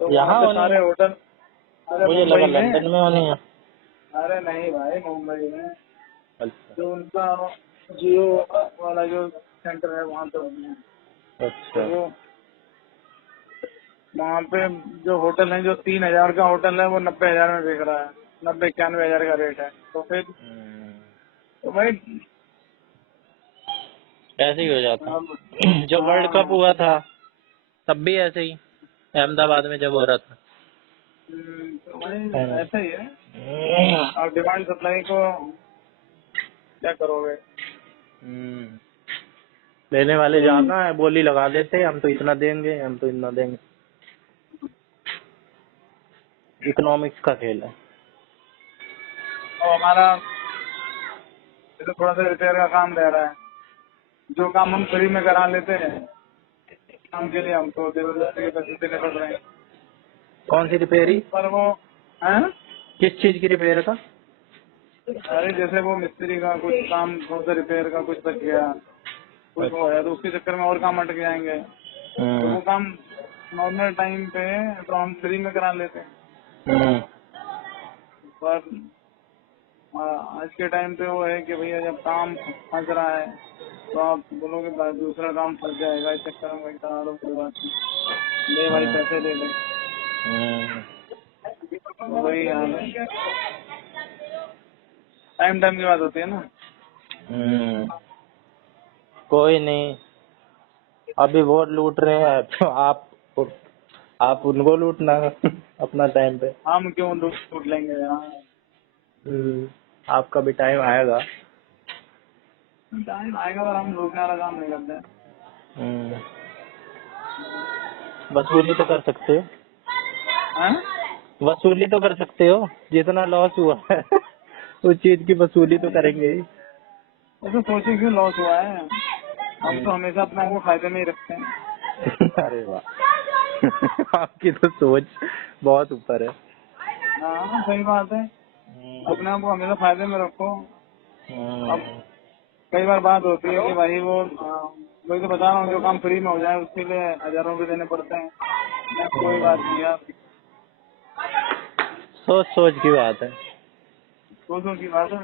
तो वहाँ यहाँ पे होनी सारे है, होटल, अरे मुझे लगा मुंबई में, लंदन में होनी है। अरे नहीं भाई मुंबई में अच्छा जो उनका जियो वाला जो सेंटर है वहाँ पे होनी है। तो अच्छा। वो वहाँ पे जो होटल है, जो 3,000 का होटल है वो 90,000 में बिक रहा है, 90-91,000 का रेट है। तो फिर तो भाई ऐसे ही हो जाता अब है। जब वर्ल्ड कप हाँ, हुआ था तब भी ऐसे ही अहमदाबाद में जब हो रहा था। तो भाई हम्म। ऐसा ही है। और डिमांड सप्लाई को क्या करोगे। हम्म। लेने वाले ज्यादा है, बोली लगा देते हैं, हम तो इतना देंगे, हम तो इतना देंगे। इकोनॉमिक्स का खेल है। और हमारा तो थोड़ा सा रिपेयर का काम रह रहा है, जो काम हम फ्री में करा लेते हैं काम के लिए हमको जबरदस्ती के पैसे देने पड़ रहे हैं। कौन सी रिपेयरी? पर वो है, किस चीज की रिपेयर का? अरे जैसे वो मिस्त्री का कुछ काम, थोड़ा सा रिपेयर का कुछ बच गया, कुछ वो है, तो उसके चक्कर में और काम अटक जाएंगे। तो हम्म। वो काम नॉर्मल टाइम पे तो हम फ्री में करा लेते हैं। हम्म। पर आज के टाइम पे वो है कि भैया जब काम फंस रहा है तो आप बोलोगे भाई दूसरा काम फंस जाएगा, इस चक्कर में भाई करा लो, कोई बात नहीं, ले भाई पैसे ले ले। हम्म। तो वही हाल है, टाइम टाइम की बात होती है ना। हम्म। कोई नहीं, अभी वोट लूट रहे हैं तो आप उनको लूटना अपना टाइम पे। हम क्यों लूट लेंगे यार, आपका भी टाइम आएगा। टाइम आएगा पर हम लूटने वाला काम नहीं करते हैं। हम्म। वसूली तो कर सकते हो, हैं? वसूली तो कर सकते हो, जितना लॉस हुआ है उस चीज की वसूली तो करेंगे ही। ऐसे सोचे क्यों लॉस हुआ है, हम तो हमेशा अपने आप को फायदे में ही रखते हैं। अरे वाह आपकी तो सोच बहुत ऊपर है। हाँ सही बात है, अपने आप को हमेशा फायदे में रखो। अब हम्म। कई बार बात होती है कि भाई वो वही तो बता रहा हूँ, जो काम फ्री में हो जाए उसके लिए हजारों रुपये देने पड़ते हैं। कोई बात नहीं यार, सोच सोच की बात है। सोचो की बात है।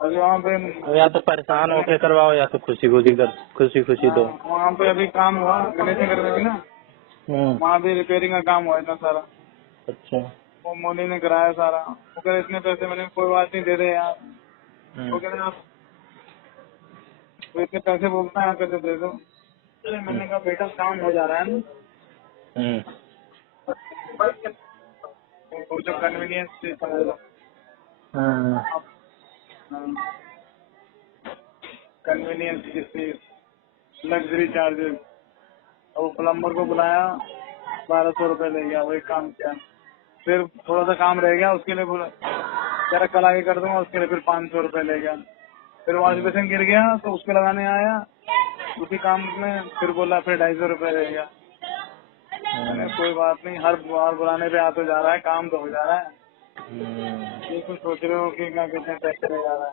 अभी वहाँ पे अब या तो परेशान होके करवाओ या तो खुशी खुशी कर, खुशी खुशी दो। वहाँ पे अभी काम हुआ गणेश नगर में भी ना, हम्म। वहाँ भी रिपेयरिंग का काम हुआ इतना सारा, अच्छा। वो मोदी ने कराया सारा। वो कह रहे इतने पैसे, मैंने कोई बात नहीं दे रहे यार। वो हम्म। कह रहे आप तो इतने पैसे बोलते हैं, आप कैसे दे दो। अरे मैंने कहा बेटा काम हो जा रहा है ना, हम्म। वो जो कन्वीनियंस चीज समझ लो हम्म। आप, कन्वीनियंस की चीज, लग्जरी चार्जेस। और वो प्लम्बर को बुलाया, 1,200 रुपये ले गया, वही काम किया। फिर थोड़ा सा काम रह गया, उसके लिए बोला कह रहा कल आगे कर दूंगा, उसके लिए फिर 500 रुपये ले गया। फिर वॉश बेसिन गिर गया तो उसको लगाने आया, उसी काम में फिर बोला फिर 250 रुपये ले गया। मैंने कोई बात नहीं, हर बार बुलाने पे आ तो जा रहा है, काम तो हो जा रहा है, ये कुछ सोच रहे हो कि क्या कितने पैसे ले जा रहा है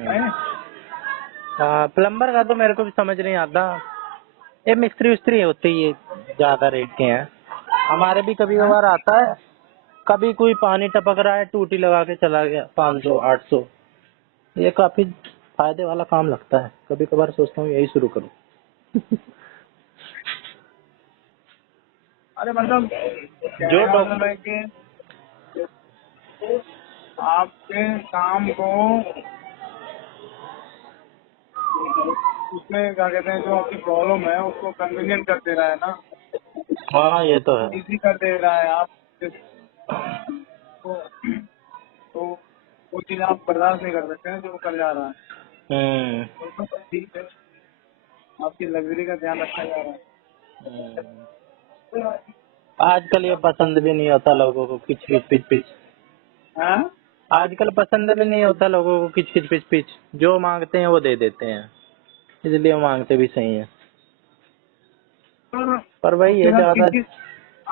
नहीं? हाँ, प्लम्बर का तो मेरे को भी समझ नहीं आता। ये मिस्त्री उस्त्री होते ही ये ज्यादा रेट के हैं। हमारे भी कभी हाँ? कभार आता है, कभी कोई पानी टपक रहा है, टूटी लगा के चला गया 500 800। ये काफी फायदे वाला काम लगता है, कभी कभार सोचता हूँ यही शुरू करूँ। अरे मतलब जो कहने का मतलब डॉक्टर है कि आपके काम को उसमें क्या कहते हैं, जो आपकी प्रॉब्लम है उसको कन्वीनियंट कर दे रहा है ना, हाँ ये तो है। इजी कर दे रहा है। आप तो, तो वो चीज आप बर्दाश्त नहीं कर सकते हैं जो वो कर जा रहा है। हम्म। तो ठीक है, आपकी लग्जरी का ध्यान रखा जा रहा आजकल ये पसंद भी नहीं होता लोगों को, किच किच पिच पिच। है। हाँ? आजकल पसंद भी नहीं होता लोगों को, किच किच पिच पिच। जो मांगते हैं वो दे देते हैं, इसलिए वो मांगते भी सही है। पर पर वही उसके है साथ ज्यादा।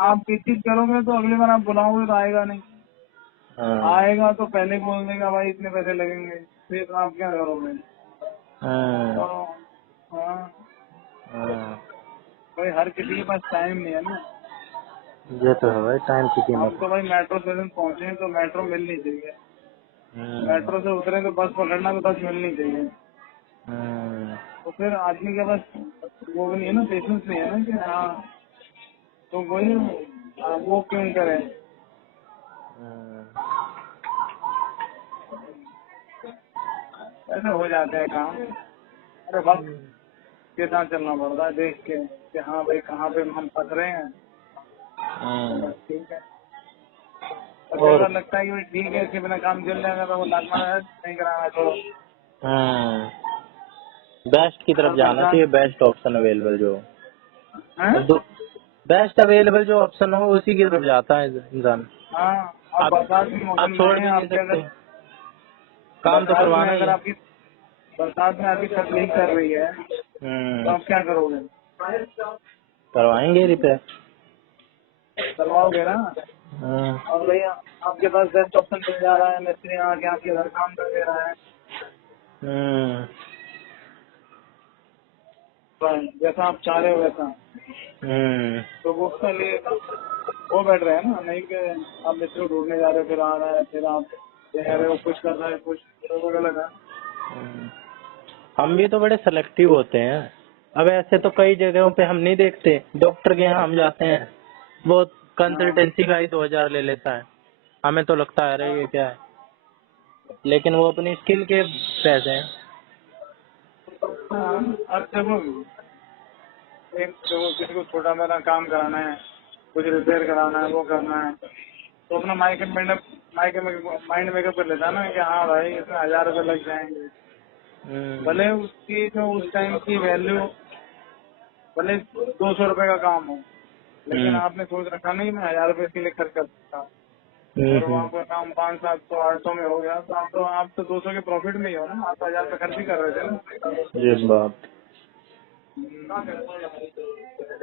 आप किस करोगे तो अगली बार आप बुलाओगे तो आएगा नहीं। हाँ। आएगा तो पहले बोल देगा भाई इतने पैसे लगेंगे, फिर तो आप क्या करोगे। तो हाँ। हाँ, हाँ। भाई हर किसी के पास टाइम नहीं है ना। ये तो है भाई, टाइम की हम कीमत। तो भाई मेट्रो स्टेशन पहुंचे तो मेट्रो मिलनी चाहिए, हम्म, मेट्रो से उतरे तो बस पकड़ना तो बस मिलनी चाहिए। हम्म, तो फिर आदमी के पास वो भी नहीं है ना, पेशेंस नहीं है ना कि हाँ, तो वही वो क्यों करे। हम्म, ऐसे हो जाते हैं काम। अरे वक्त के साथ चलना पड़ता है देख के कि हाँ भाई कहाँ पे हम फंस रहे हैं। तो हम्म। बस ठीक है। और कई और बार लगता है कि भाई ठीक है इसके बिना काम चल जाएगा तो वो लगना है नहीं कराना छोड़ो। बेस्ट की तरफ और जाना बरसात चाहिए, बेस्ट ऑप्शन अवेलेबल जो है। दो, बेस्ट अवेलेबल जो ऑप्शन हो उसी की तरफ जाता है इंसान। हाँ, और आप बरसात के आप मौसम छोड़ में भी नहीं आपके अगर सकते, काम तो बरसात में करवाना ही अगर है। आपकी बरसात में आपकी छत लीक कर रही है तो आप क्या करोगे? करवाएंगे रिपेयर। करवाओगे ना। हम्म, और भैया आपके पास बेस्ट ऑप्शन मिल जा रहा है, मिस्त्री आके आपके घर काम कर दे रहा है, हम्म, तो जैसा आप चाह रहे हो वैसा, हम्म, तो वो उसके लिए वो बेटर है ना, नहीं कि आप मिस्त्री ढूंढने जा रहे हो फिर आ रहा है फिर आप कह रहे हो कुछ कर रहा है कुछ, तो वो गलत है। हम्म। हम भी तो बड़े सेलेक्टिव होते हैं। अब ऐसे तो कई जगहों पे हम नहीं देखते, डॉक्टर के यहाँ हम जाते हैं, वो हाँ, कंसल्टेंसी का ही 2,000 ले लेता है। हमें तो लगता है अरे ये क्या है, लेकिन वो अपनी स्किल के पैसे हैं। हाँ, अब देखो एक देखो किसी को छोटा मोटा काम कराना है, कुछ रिपेयर कराना है, वो करना है, तो अपना माइंड मेकअप कर लेता है ना कि हाँ भाई इसमें 1,000 रुपये लग जाएंगे। हम्म, भले उसकी जो उस टाइम की वैल्यू भले 200 रुपये का काम हो, लेकिन हम्म, आपने सोच रखा नहीं मैं 1,000 रुपये इसके लिए खर्च कर सकता हूँ, और वो हम्म। आपका काम 500, 700, 800 में हो गया, तो आप तो 200 के प्रॉफिट में ही हो ना, आप 1,000 रुपये खर्च ही कर रहे थे ना। ये बात।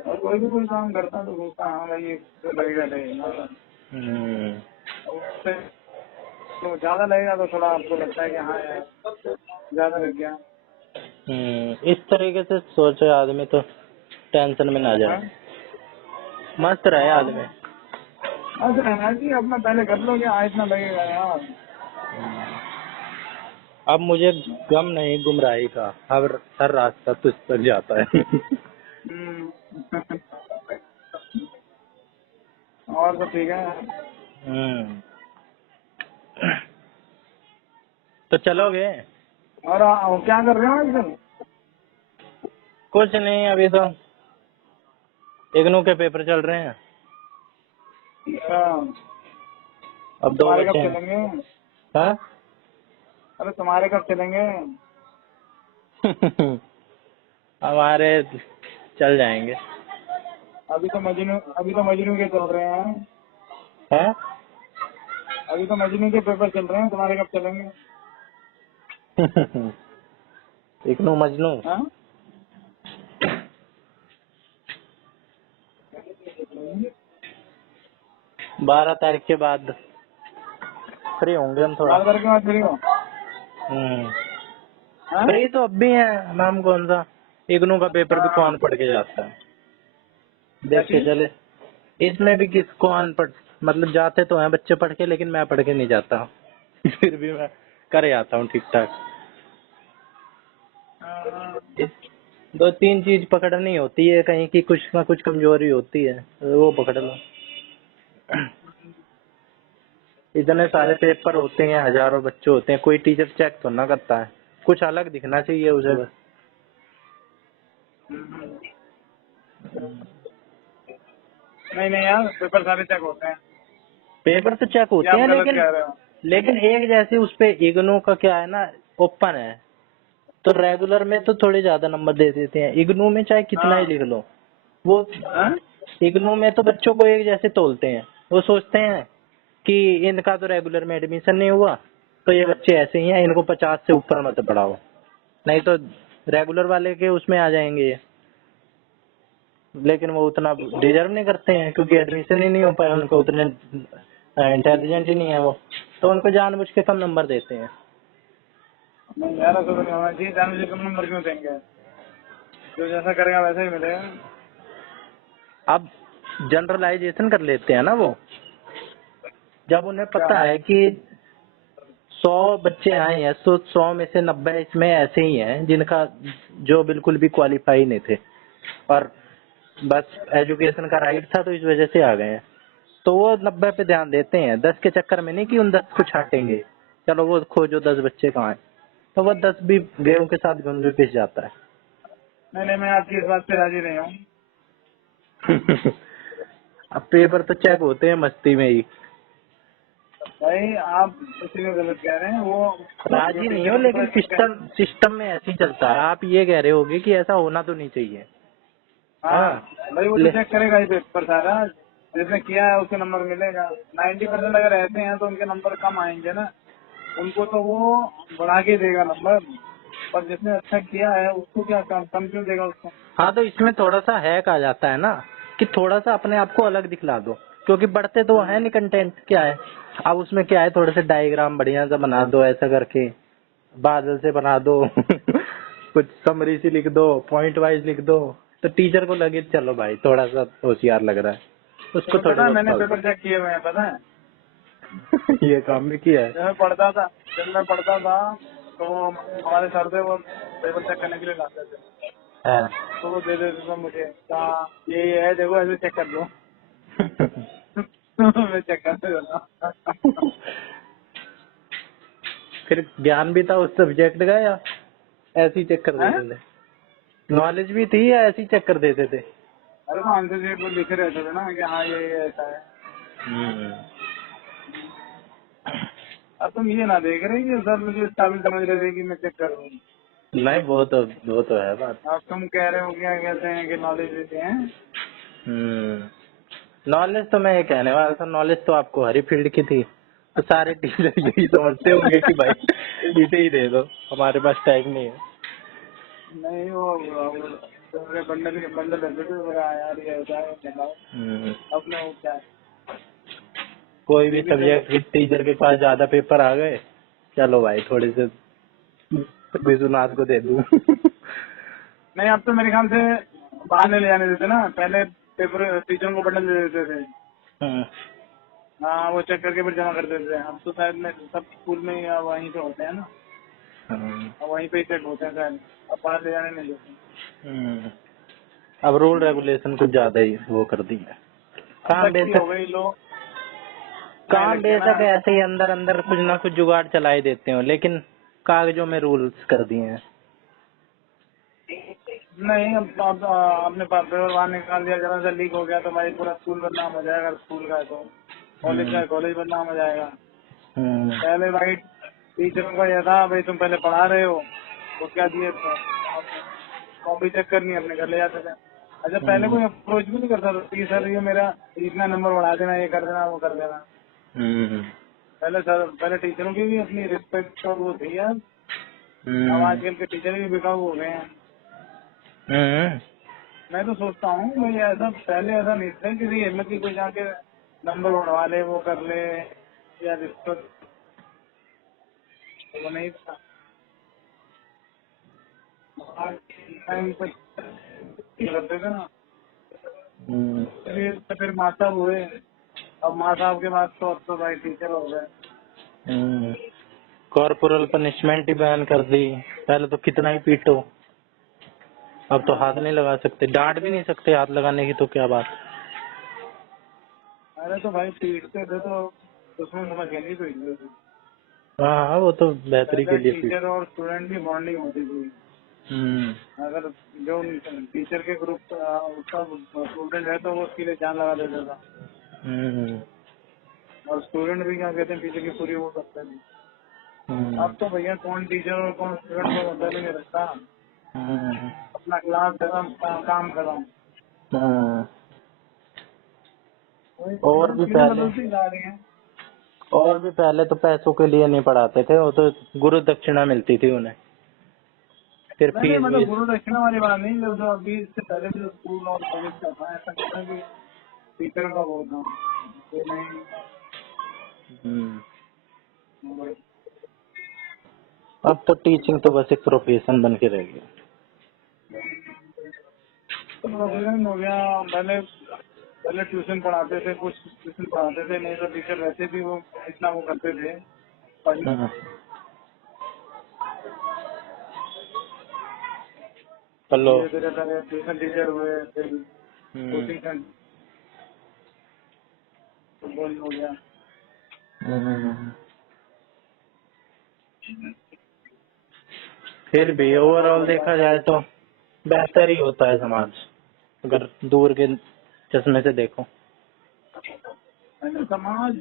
और कोई भी कोई काम करता तो सोचता हाँ भाई ये तो लगेगा लगेगा, हम्म, उससे तो ज्यादा लगेगा तो थोड़ा आपको लगता है कि हाँ यार ज्यादा लग गया। इस तरीके से सोचे आदमी तो टेंशन में ना हाँ, जाए, मस्त रहे आदमी। बस रहना चाहिए अपना, पहले कर लो क्या इतना लगेगा यार। अब मुझे गम नहीं गुमराही का, अब हर रास्ता तुझ तक जाता है। हम्म। और तो ठीक है। हम्म, तो चलोगे? और क्या कर रहे हो आजकल? कुछ नहीं, अभी तो इग्नू के पेपर चल रहे हैं, अच्छा, अब 2 तुम्हारे कब बचे हैं। चलेंगे? हाँ? अरे तुम्हारे कब चलेंगे? हमारे चल जाएंगे। अभी तो मजनू के चल रहे हैं। हैं? अभी तो मजनू के पेपर चल रहे हैं, तुम्हारे कब चलेंगे? इग्नू मजनू हाँ? 12 तारीख के बाद फ्री होंगे हम थोड़ा। 12 तारीख के बाद फ्री हो? हम्म, हाँ? फ्री तो अब भी है, नाम कौन सा। इग्नू का पेपर भी हाँ, कौन पढ़ के जाता है, क्या देख के चीज? चले। इसमें भी किसको अनपढ़, मतलब जाते तो हैं बच्चे पढ़ के, लेकिन मैं पढ़ के नहीं जाता। फिर भी मैं कर आता हूँ ठीक ठाक। हाँ, 2-3 चीज पकड़नी होती है, कहीं की कुछ ना कुछ कमजोरी होती है, वो पकड़ लो। इतने सारे पेपर होते हैं, हजारों बच्चे होते हैं, कोई टीचर चेक तो ना करता है, कुछ अलग दिखना चाहिए उसे बस। नहीं नहीं यार पेपर सारे चेक होते हैं, पेपर तो चेक ये होते आप हैं, गलत लेकिन कह रहे हो। लेकिन एक जैसे उस पे इग्नू का क्या है ना, ओपन है, तो रेगुलर में तो थोड़े ज्यादा नंबर दे देते हैं, इग्नू में चाहे कितना ही हाँ। लिख लो। वो हाँ? इग्नू में तो बच्चों को एक जैसे तोलते हैं, वो सोचते हैं कि इनका तो रेगुलर में एडमिशन नहीं हुआ, तो ये बच्चे ऐसे ही हैं, इनको 50 से ऊपर मत पढ़ाओ, नहीं तो रेगुलर वाले के उसमें आ जाएंगे ये। लेकिन वो उतना डिजर्व नहीं करते हैं, क्योंकि एडमिशन ही नहीं हो पाया, उनको उतने इंटेलिजेंट ही नहीं है वो, तो उनको जानबूझ के कम नंबर देते हैं। नहीं यार ऐसा तो नहीं होना चाहिए, जान लीजिए कम नंबर क्यों देंगे, जो जैसा करेगा वैसा ही मिलेगा। अब जनरलाइजेशन कर लेते हैं ना वो, जब उन्हें पता है कि 100 बच्चे आए हैं तो 100 में से 90 इसमें ऐसे ही हैं जिनका जो बिल्कुल भी क्वालिफाई नहीं थे और बस एजुकेशन का राइट था तो इस वजह से आ गए हैं, तो वो 90 पे ध्यान देते हैं, 10 के चक्कर में नहीं कि उन 10 को छाटेंगे, चलो वो खोजो 10 बच्चे कहाँ हैं, तो वो 10 भी गेहूं के साथ घुन भी पिस जाता है। नहीं, मैं आपकी इस बात पे राजी नहीं हूँ। अब पेपर तो चेक होते हैं मस्ती में ही। भाई आप उसी में गलत कह रहे हैं। वो राजी नहीं हो, लेकिन सिस्टम में ऐसे ही चलता है। आप ये कह रहे होगे कि ऐसा होना तो नहीं चाहिए। हाँ भाई, वो तो चेक करेगा ही पेपर सारा, जिसने किया है उसके नंबर मिलेगा। 90% अगर ऐसे हैं तो उनके नंबर कम आएंगे ना, उनको तो वो बढ़ा के देगा नंबर, पर जिसने अच्छा किया है उसको क्या कम क्यों देगा उसको। हाँ, तो इसमें थोड़ा सा हैक आ जाता है ना कि थोड़ा सा अपने आप को अलग दिखला दो, क्योंकि बढ़ते तो है नहीं कंटेंट क्या है। अब उसमें क्या है, थोड़े से डायग्राम बढ़िया सा बना दो, ऐसा करके बादल से बना दो कुछ समरी सी लिख दो, पॉइंट वाइज लिख दो, तो टीचर को लगे चलो भाई थोड़ा सा होशियार लग रहा है, उसको तो थोड़े पता है बहुत मैंने फालतू। पेपर चेक किए हुए हैं, पता है। ये काम भी किया है। जब मैं पढ़ता था तो हमारे सर थे, वो पेपर चेक करने के लिए लाते थे, हाँ। तो वो दे देते थे मुझे, कहा ये है देखो ऐसे चेक कर दो। मैं चेक करते रहता। फिर ज्ञान भी था उस सब्जेक्ट का या ऐसे ही चेक कर हैं? देते थे? नॉलेज भी थी या ऐसे ही चेक कर देते थे? अरे वो आंसर शीट पर लिखे रहते थे ना कि हाँ ये ऐसा है। हम्म। अब तुम ये ना देख रहे कि सर मुझे इस काबिल समझ रहे थे कि मैं चेक करूँ। नहीं, वो तो है बात। अब तुम कह रहे हो क्या कहते हैं कि नॉलेज देते हैं। नॉलेज तो मैं ये कहने वाला था, नॉलेज तो आपको हरी फील्ड की थी, तो सारे टीचर यही समझते होंगे कि भाई इसे ही दे दो, हमारे पास टाइम नहीं है। नहीं वो मेरे बंडल रहते थे, मेरा यार ये होता है चलाओ अपने वो क्या है। कोई भी ये भी तो सब्जेक्ट के टीचर के पास ज्यादा पेपर आ गए, चलो भाई थोड़े से विश्वनाथ को दे दूं। नहीं, अब तो मेरे ख्याल से बाहर नहीं ले जाने देते ना, पहले पेपर टीचरों को बंडल दे देते थे। हम्म। हाँ, वो चेक करके फिर जमा कर देते थे। अब तो शायद में सब स्कूल में या वहीं पे होते हैं ना, अब वहीं पे ही चेक होते हैं शायद, अब बाहर ले जाने नहीं देते। हम्म। अब रूल रेगुलेशन कुछ ज्यादा ही वो कर दी है। अब सख्ती हो गई, लोग नहीं काम लगते ना। बेशक ऐसे ही अंदर अंदर कुछ ना कुछ जुगाड़ चला ही देते हो, लेकिन कागजों में रूल्स कर दिए हैं। नहीं, अब आपने पेपर बाहर निकाल दिया, जरा सा लीक हो गया तो भाई पूरा स्कूल बदनाम हो जाएगा। स्कूल का है तो कॉलेज का हम्म। है, कॉलेज बदनाम हो जाएगा। हम्म। पहले भाई टीचरों का यह था, भाई तुम पहले पढ़ा रहे हो तो क्या दिए, कॉपी चेक करनी अपने घर ले जाते थे। अच्छा, पहले हम्म। कोई अप्रोच भी नहीं करता था कि सर ये मेरा इतना नंबर बढ़ा देना, ये कर देना, वो कर देना। हम्म। पहले टीचरों की भी अपनी रिस्पेक्ट और वो थी यार। अब हम्म। आजकल के टीचर भी बिकाऊ हो गए हैं। हम्म। मैं तो सोचता हूँ भाई ऐसा पहले ऐसा नहीं था, किसी हिम्मत की कोई जाके नंबर उड़वा ले, वो कर ले, या रिश्वत, वो नहीं था। टाइम पर करते थे ना, हम्म। इसलिए तो फिर माँ साहब हुए। अब माँ साहब के बाद तो अब तो भाई टीचर हो गए। हम्म। कॉर्पोरल पनिशमेंट ही बैन कर दी। पहले तो कितना ही पीटो, अब तो हाथ नहीं लगा सकते, डांट भी नहीं सकते, हाथ लगाने की तो क्या बात। अरे तो भाई पीटते थे तो उसमें समझ गए नहीं कोई। हाँ हाँ, वो तो बेहतरी के पहले लिए पीट। टीचर और स्टूडेंट की बॉन्डिंग होती थी। हम्म। अगर जो टीचर के ग्रुप उसका स्टूडेंट है तो वो उसके लिए जान लगा देता था, हम्म। और स्टूडेंट भी क्या कहते हैं टीचर की पूरी वो करते थे। हम्म। अब तो भैया कौन टीचर और कौन स्टूडेंट को मतलब ही नहीं रखता। हम्म। अपना क्लास खत्म, काम खत्म। हम्म। वही और मतलब भी चीजें पहले बदलती जा रही हैं। और भी पहले तो पैसों के लिए नहीं पढ़ाते थे, वो तो गुरु दक्षिणा मिलती थी उन्हें, फिर नहीं, फीस मतलब वीस। गुरु दक्षिणा वाली बात नहीं, जो अभी इससे पहले जो स्कूल और कॉलेज का था, ऐसा कहता है कि टीचर का वो था कि नहीं। हम्म। अब तो टीचिंग तो बस एक प्रोफेशन बन के रह गया। प्रोफेशन हो गया। पहले पहले ट्यूशन पढ़ाते थे, कुछ ट्यूशन पढ़ाते थे, नहीं तो टीचर रहते भी वो इतना वो करते थे पढ़ने। हम्म, कर लो। धीरे धीरे पहले ट्यूशन टीचर हुए, फिर हम्म, कोचिंग सेंटर फुटबॉल हो गया। हम्म। फिर भी ओवरऑल देखा जाए तो बेहतर ही होता है समाज, अगर दूर के चश्मे से देखो। नहीं, समाज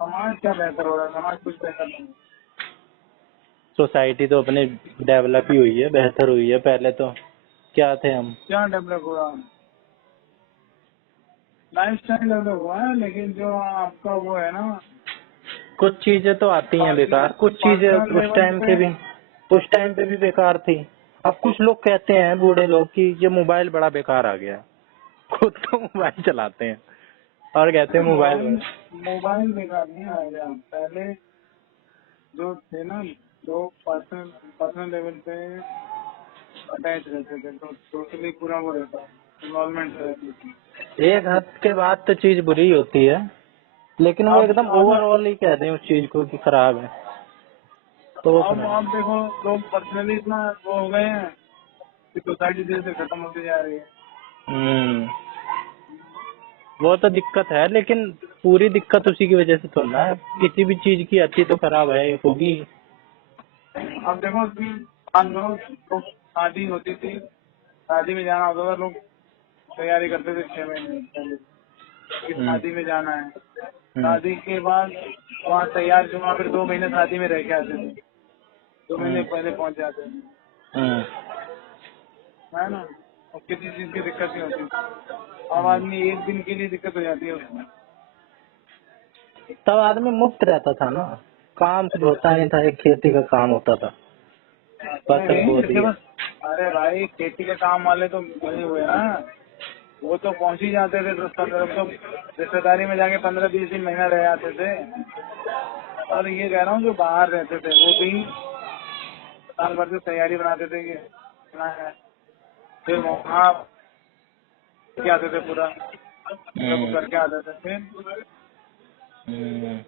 समाज क्या बेहतर हो रहा है, समाज कुछ बेहतर नहीं है। सोसाइटी तो अपने डेवलप ही हुई है, बेहतर हुई है। पहले तो क्या थे हम। क्या डेवलप हुआ, लाइफ स्टाइल डेवलप हुआ है, लेकिन जो आपका वो है ना, कुछ चीजें तो आती हैं बेकार, कुछ चीजें पर्सनल लेवल पे। उस टाइम पे भी बेकार थी। अब कुछ लोग कहते हैं, बूढ़े लोग, कि ये मोबाइल बड़ा बेकार आ गया है। खुद तो मोबाइल चलाते हैं और कहते अरे हैं मोबाइल मोबाइल बड़ा। मोबाइल बेकार नहीं आएगा। पहले जो थे ना लोग पर्सनल पर्सनल लेवल पे अटैच रहते थे, तो सोशली पूरा वो रहता, इन्वॉल्वमेंट रहती थी। एक हद के बाद तो चीज बुरी ही होती है, लेकिन वो अब एकदम अब ओवरऑल ही कहते हैं उस चीज को कि खराब है, तो वो अब खराब आप देखो, लोग पर्सनली इतना वो हो गए हैं कि सोसाइटी धीरे से खत्म होती जा रही है। है। वो तो दिक्कत है, लेकिन पूरी दिक्कत उसी की वजह से तो ना है। किसी भी चीज की अच्छी तो खराब है, होगी। अब देखो कि हम लोग शादी होती थी, शादी में जाना होता था, लोग तैयारी करते थे 6 महीने पहले कि हम्म, शादी में जाना है। हम्म, शादी के बाद वहाँ तैयार जुमा, फिर 2 महीने शादी में रह के आते थे, 2 महीने हम्म, पहले पहुँच जाते थे, हम्म, है ना। और किसी चीज की दिक्कत नहीं होती। अब आदमी एक दिन के लिए दिक्कत हो जाती है उसमें। तब आदमी मुक्त रहता था ना, काम कुछ होता नहीं था, एक खेती का काम होता था, फसल नहीं बो जैसे दिया। बस, अरे भाई खेती के काम वाले तो वही हुए ना, वो तो पहुंच ही जाते थे 10-15, तो रिश्तेदारी में जाके 15-20 दिन महीना रह जाते थे। और ये कह रहा हूँ जो बाहर रहते थे वो भी साल भर से तैयारी बनाते थे कि करना है, फिर वहाँ क्या आते थे पूरा सब हम्म, करके आते थे फिर। हम्म।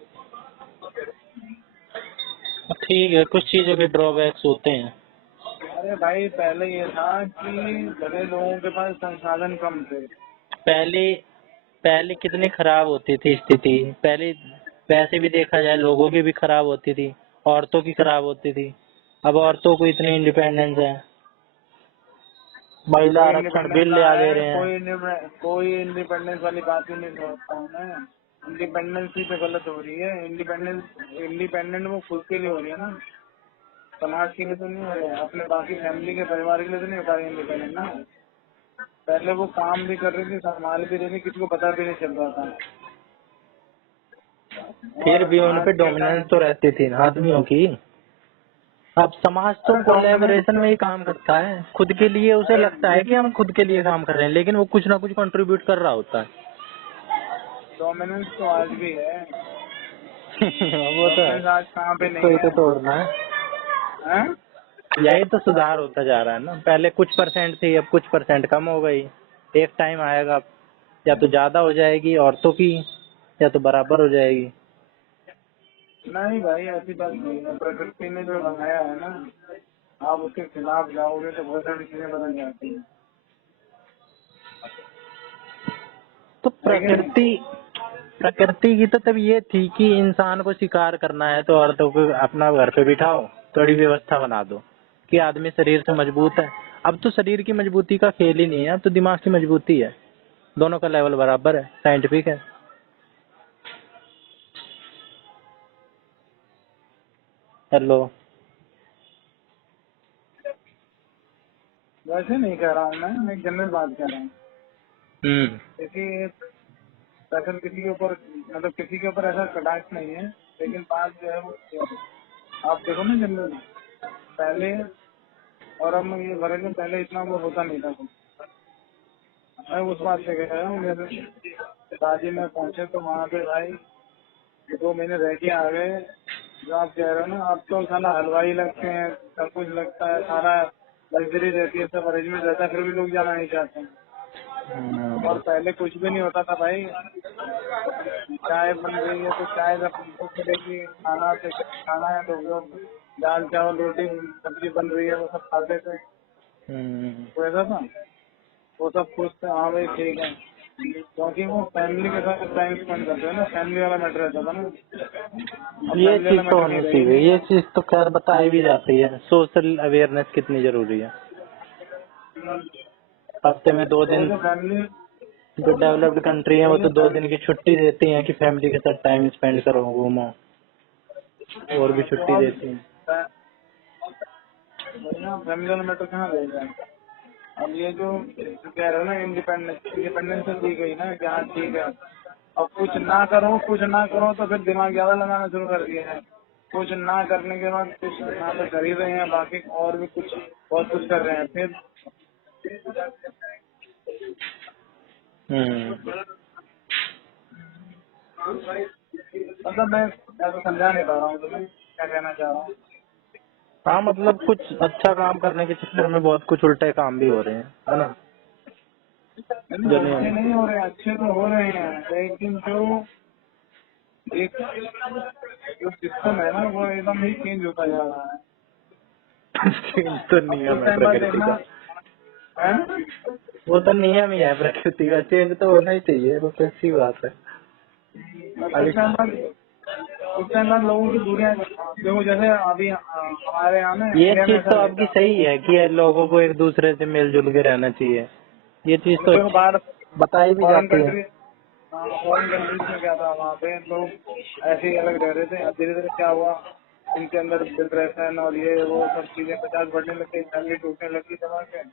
ठीक है, कुछ चीजों के ड्रॉबैक्स होते हैं। अरे भाई पहले ये था कि बड़े लोगों के पास संसाधन कम थे। पहले पहले कितनी खराब होती थी स्थिति पहले। वैसे भी देखा जाए, लोगों की भी खराब होती थी, औरतों की खराब होती थी। अब औरतों को इतनी इंडिपेंडेंस है, महिला कोई आरक्षण इंडिपेंडेंस बिल ले कहाँ आ दे है, रहे हैं। कोई इंडिपेंडेंस वाली बात ही नहीं सोचता हूँ मैं। इंडिपेंडेंस ही पे गलत हो रही है। इंडिपेंडेंट वो खुद के लिए हो रही है ना, समाज के लिए तो नहीं हो रहा है, अपने बाकी फैमिली के परिवार के लिए तो नहीं हो पा रही इंडिपेंडेंट ना। पहले वो काम भी कर रही थी, संभाल भी रही थी, किसी को पता भी नहीं चल रहा था। फिर और भी उन आज पे के डोमिनेंस टाइम, तो रहती थी ना आदमियों की। अब समाज तो अरे डोमिनेंस कोलैबोरेशन में ही काम करता है, खुद के लिए उसे लगता है कि हम खुद के लिए काम कर रहे हैं, लेकिन वो कुछ ना कुछ कंट्रीब्यूट कर रहा होता है। डोमिनेंस तो आज भी है। वो तो है, डोमिनेंस आज कहाँ पे इसको नहीं ही तो है, तोड़ना है। हैं? यही तो सुधार होता जा रहा है ना, पहले कुछ परसेंट थी, अब कुछ परसेंट कम हो गई। एक टाइम आएगा, या तो ज्यादा हो जाएगी औरतों की, या तो बराबर हो जाएगी। नहीं भाई ऐसी बात नहीं है, प्रकृति ने जो बनाया है ना, आप उसके खिलाफ जाओगे तो बहुत सारी चीजें बदल जाती हैं, तो है कि नहीं। प्रकृति की तो तब ये थी कि इंसान को शिकार करना है तो औरतों को अपना घर पे बिठाओ, थोड़ी व्यवस्था बना दो कि आदमी शरीर से मजबूत है। अब तो शरीर की मजबूती का खेल ही नहीं है, अब तो दिमाग की मजबूती है। दोनों का लेवल बराबर है, साइंटिफिक है। हेलो। वैसे नहीं कह रहा हूँ मैं एक जनरल बात कह रहा हूँ। हम्म, देखिए पैसन किसी के ऊपर, मतलब किसी के ऊपर ऐसा कटाक्ष नहीं है, लेकिन बात जो है वो आप देखो ना जनरल, पहले और अब मैं ये भरे में पहले इतना वो होता नहीं था कुछ। मैं उस बात से कह रहा हूँ, जैसे शादी में पहुंचे तो वहाँ पे भाई 2 महीने रह के आ गए। जो आप कह रहे हो ना, आप तो साला हलवाई लगते हैं, सब कुछ लगता है, सारा लग्जरी रहती है, सब अरेंजमेंट रहता है, फिर भी लोग जाना नहीं चाहते हैं। और पहले कुछ भी नहीं होता था भाई। चाय बन रही है तो चाय जब हमको मिलेगी, खाना है तो वो दाल चावल रोटी सब्जी बन रही है वो सब खाते थे। तो ऐसा था, वो सब खुश थे, हाँ भाई ठीक है, क्योंकि वो फैमिली के साथ टाइम स्पेंड करते हैं ना, फैमिली वाला मैटर रहता था ना। अब ये फैमिली चीज वाला तो मैटर होनी नहीं रह ही चाहिए, नहीं ये गया। चीज तो खैर बताई भी जाती है, सोशल अवेयरनेस कितनी जरूरी है। हफ्ते में 2 दिन, तो फैमिली जो डेवलप्ड कंट्री है वो तो 2 दिन की छुट्टी देती है कि फैमिली के साथ टाइम स्पेंड करो, घूमो, और भी छुट्टी तो अब देती है। फैमिली वाला मैटर कहाँ रहेगा। अब ये जो कह रहे हो ना, इंडिपेंडेंस दी गई ना कि हाँ ठीक है, अब कुछ ना करो तो फिर दिमाग ज्यादा लगाना शुरू कर दिया है। कुछ ना करने के बाद कुछ ना तो कर ही रहे हैं, बाकी और भी कुछ बहुत कुछ कर रहे हैं फिर। मतलब मैं ऐसा समझा नहीं पा रहा हूँ तुम्हें क्या कहना चाह रहा हूँ। हाँ मतलब कुछ अच्छा काम करने के चक्कर में बहुत कुछ उल्टे काम भी हो रहे हैं, है ना, नहीं जो नहीं अच्छे होने। नहीं हो रहे, अच्छे तो हो रहे हैं, लेकिन जो एक जो सिस्टम है ना वो एकदम ही चेंज होता जा रहा है। तो अब नियम कुछ है टाइम बाद प्रकृति देखना का, है, वो तो नियम ही है प्रकृति का, चेंज तो होना ही चाहिए, वो तो अच्छी बात है। अभी कुछ टाइम बाद लोगों की दूरियां देखो, जैसे अभी हमारे यहाँ ना ये इंडिया में चीज ऐसा तो नहीं आपकी था। सही है कि ये लोगों को एक दूसरे से मिलजुल के रहना चाहिए, ये चीज अब तो देखो बाहर बताई भी फॉरेन जाती है। कंट्री फॉरेन कंट्रीज में क्या था, वहाँ पे लोग ऐसे ही अलग रह रहे थे। अब धीरे धीरे क्या हुआ, इनके अंदर डिप्रेशन और ये वो सब चीजें 50 बढ़ने लग गई, फैमिली टूटने लगी दबा के। अब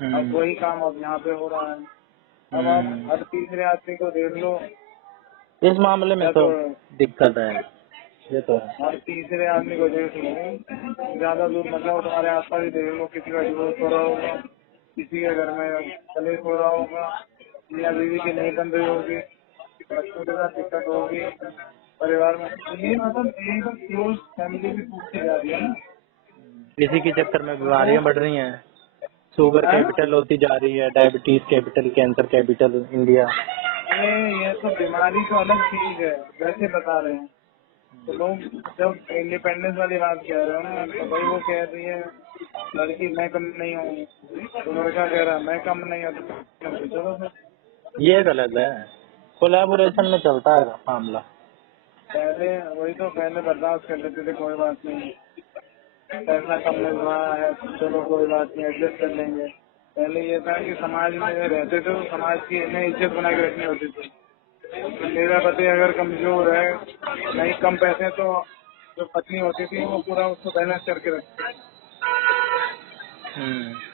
हम्म वही काम अब यहाँ पे हो रहा है। अब आप हम्म हर तीसरे आदमी को देख लो, इस मामले में या तो तो दिक्कत है, ये तो है। हर तीसरे आदमी को देख लो, ज्यादा दूर मतलब तुम्हारे आसपास ही देख लो, किसी का डिवोर्स हो रहा होगा, किसी के घर में कलेश हो रहा होगा, या बीवी की नहीं बन रही होगी, बच्चों के साथ दिक्कत होगी परिवार में। तो ये मतलब एकदम क्लोज फैमिली भी टूटती जा रही है ना। इसी के चक्कर में तो बीमारियां बढ़ रही हैं, शुगर है, कैपिटल होती जा रही है, diabetes capital, cancer capital India. ये तो बीमारी तो अलग चीज है, वैसे बता रहे हैं। तो लोग जब इंडिपेंडेंस वाली बात कह रहे हो ना, तो भाई वो कह रही है लड़की मैं कम नहीं हूँ, तो लड़का कह रहा है मैं कम नहीं हूँ, तो चलो फिर। ये गलत है, कोलैबोरेशन में चलता है मामला। पहले वही तो, पहले बर्दाश्त कर लेते थे, कोई बात नहीं, पैसा कम मिल रहा है चलो कोई बात नहीं एडजस्ट कर लेंगे। पहले ये था कि समाज में रहते थे तो समाज की इन्हें इज्जत बना के रखनी होती थी। तो मेरा पति अगर कमजोर है, नहीं कम पैसे, तो जो पत्नी होती थी वो पूरा उसको बैलेंस करके रखती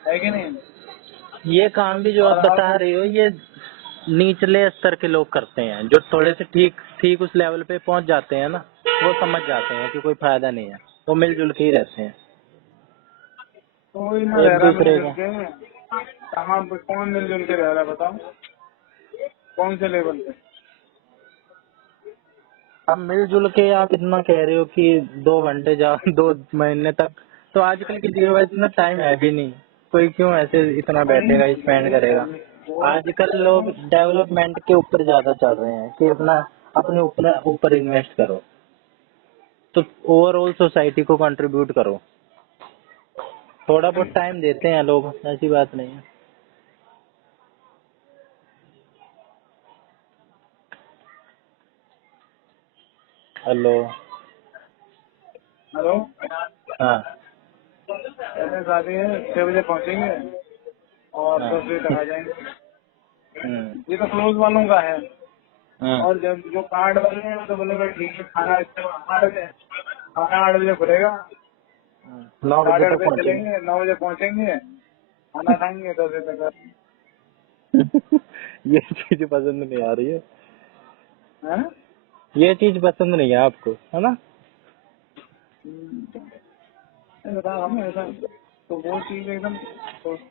है कि नहीं। ये काम भी जो आप और बता अब रहे हो, ये निचले स्तर के लोग करते हैं, जो थोड़े से ठीक ठीक उस लेवल पे पहुंच जाते हैं ना, वो समझ जाते हैं कि कोई फायदा नहीं है, वो मिलजुल के ही रहते हैं कोई ना रह एक रहा दूसरे मिलजुल को। के, कहाँ पे कौन मिलजुल के रह रहा है बताओ, कौन से लेवल पे। अब मिलजुल के आप इतना कह रहे हो कि 2 घंटे जा 2 महीने तक, तो आजकल किसी के पास इतना टाइम है भी नहीं, कोई क्यों ऐसे इतना नहीं बैठेगा स्पेंड करेगा। वो आजकल लोग डेवलपमेंट के ऊपर ज्यादा चल रहे हैं कि अपना अपने ऊपर ऊपर इन्वेस्ट करो, तो ओवरऑल सोसाइटी को कंट्रीब्यूट करो, थोड़ा बहुत टाइम देते हैं लोग, ऐसी बात नहीं है। हेलो। हेलो, हाँ ऐसे शादी है 6 बजे पहुंचेंगे और हाँ 10 बजे तक आ जाएंगे। हम्म ये तो क्लोज वालों का है। हम्म और जब जो कार्ड वाले हैं वो तो बोले भाई ठीक है, खाना 8 बजे, खाना 8 बजे खुलेगा, 9 बजे तक 8:30 बजे पहुंचेंगे। चलेंगे, 9 बजे पहुंचेंगे, खाना खाएंगे 10 बजे तक। ये चीज पसंद नहीं आ रही है, है ये चीज पसंद नहीं है आपको, है ना। मैं बता रहा हूँ ऐसा। तो वो चीज एकदम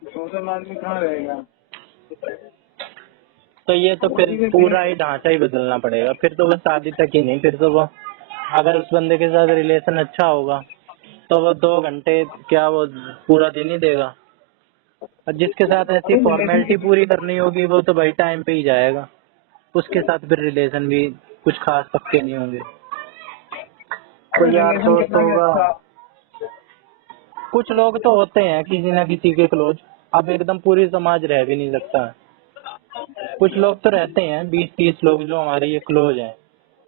सोशल आदमी कहाँ रहेगा। तो ये तो वो फिर चीजें पूरा चेंज। ही ढांचा ही बदलना पड़ेगा, फिर तो वो शादी तक ही नहीं, फिर तो वो अगर उस बंदे के साथ रिलेशन अच्छा होगा तो वो 2 घंटे क्या वो पूरा दिन ही देगा, और जिसके साथ ऐसी फॉर्मेलिटी पूरी करनी होगी वो तो भाई टाइम पे ही जाएगा, उसके साथ फिर रिलेशन भी कुछ खास पक्के नहीं होंगे। कोई यार रिलेशन दोस्त कितना होगा, कैसा? कुछ लोग तो होते हैं किसी ना किसी के क्लोज, अब एकदम पूरी समाज रह भी नहीं सकता। कुछ लोग तो रहते हैं 20-30 लोग जो हमारे ये क्लोज हैं,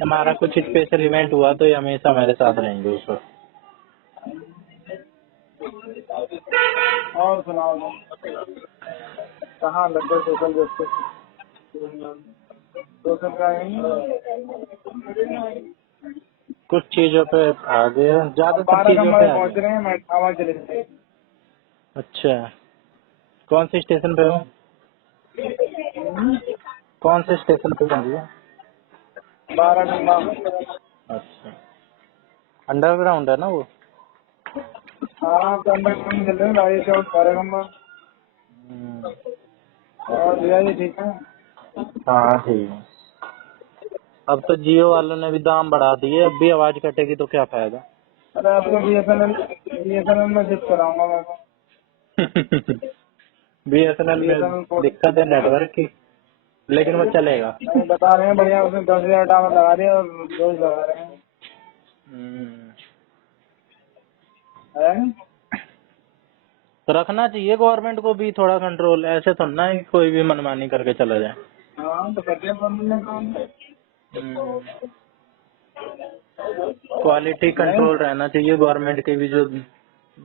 हमारा कुछ स्पेशल इवेंट हुआ तो ये हमेशा हमारे साथ रहेंगे उस वक्त। और सुनाओ तुम, कहाँ लग गए सोशल जस्टिस? सोशल का ही कुछ चीजों पे आ गए, ज्यादातर 12 चीजों पे नंबर आ पहुँच गए। रहे हैं, मैं आवाज चले गई। अच्छा, कौन से स्टेशन पे हो? कौन से स्टेशन पे पहुंचे? 12 नंबर। अच्छा, अंडरग्राउंड है ना वो? हाँ तो अंदर कम चल रहे हैं, गाड़ी से 12 नंबर। और भैया जी ठीक है? हाँ ठीक है। अब तो जियो वालों ने भी दाम बढ़ा दिए, अब भी आवाज कटेगी तो क्या फायदा। अरे आपको BSNL में शिफ्ट कराऊंगा मैं तो। बीएसएनएल में BSNL कोड दिक्कत है नेटवर्क की, लेकिन वो चलेगा। नहीं बता रहे हैं भैया, उसने 10,000 टावर लगा दिया और रोज लगा रहे हैं। हैं? तो रखना चाहिए गवर्नमेंट को भी थोड़ा कंट्रोल, ऐसे तो ना है कि कोई भी मनमानी करके चला जाए। हाँ तो करते हैं गवर्नमेंट ने काम। क्वालिटी नहीं कंट्रोल रहना चाहिए गवर्नमेंट की भी, जो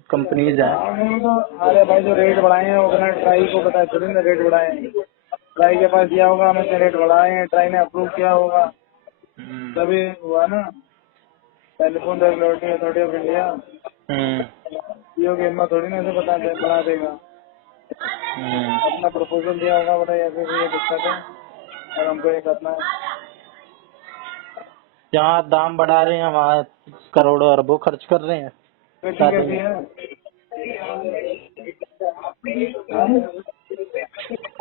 कंपनीज हैं। हाँ, नहीं तो अरे भाई जो रेट बढ़ाए हैं वो अपना ट्राई को पता है थोड़ी ना रेट बढ़ाए हैं। ट्राई के पास दिया होगा, हमने रेट बढ़ाए हैं, ट्राई ने अप्रूव किया होगा तभी हुआ ना। Telephone regulatory authority of India Jio की हिम्मत थोड़ी ना ऐसे बना देगा। अपना प्रपोजल दिया होगा, बताइए ऐसे ये दिक्कत है और हमको ये करना है। जहाँ दाम बढ़ा रहे हैं वहाँ करोड़ों अरबों खर्च कर रहे हैं बेटी शादी कैसी में। है?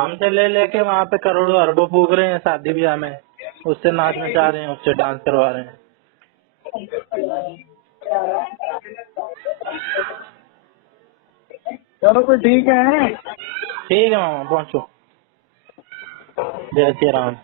हमसे ले लेके वहाँ पे करोड़ों अरबों फूक रहे हैं शादी ब्याह में, उससे नाच नचा रहे हैं, उससे डांस करवा रहे हैं। चलो फिर ठीक है। ठीक है मामा, पहुँचो। जय श्री राम।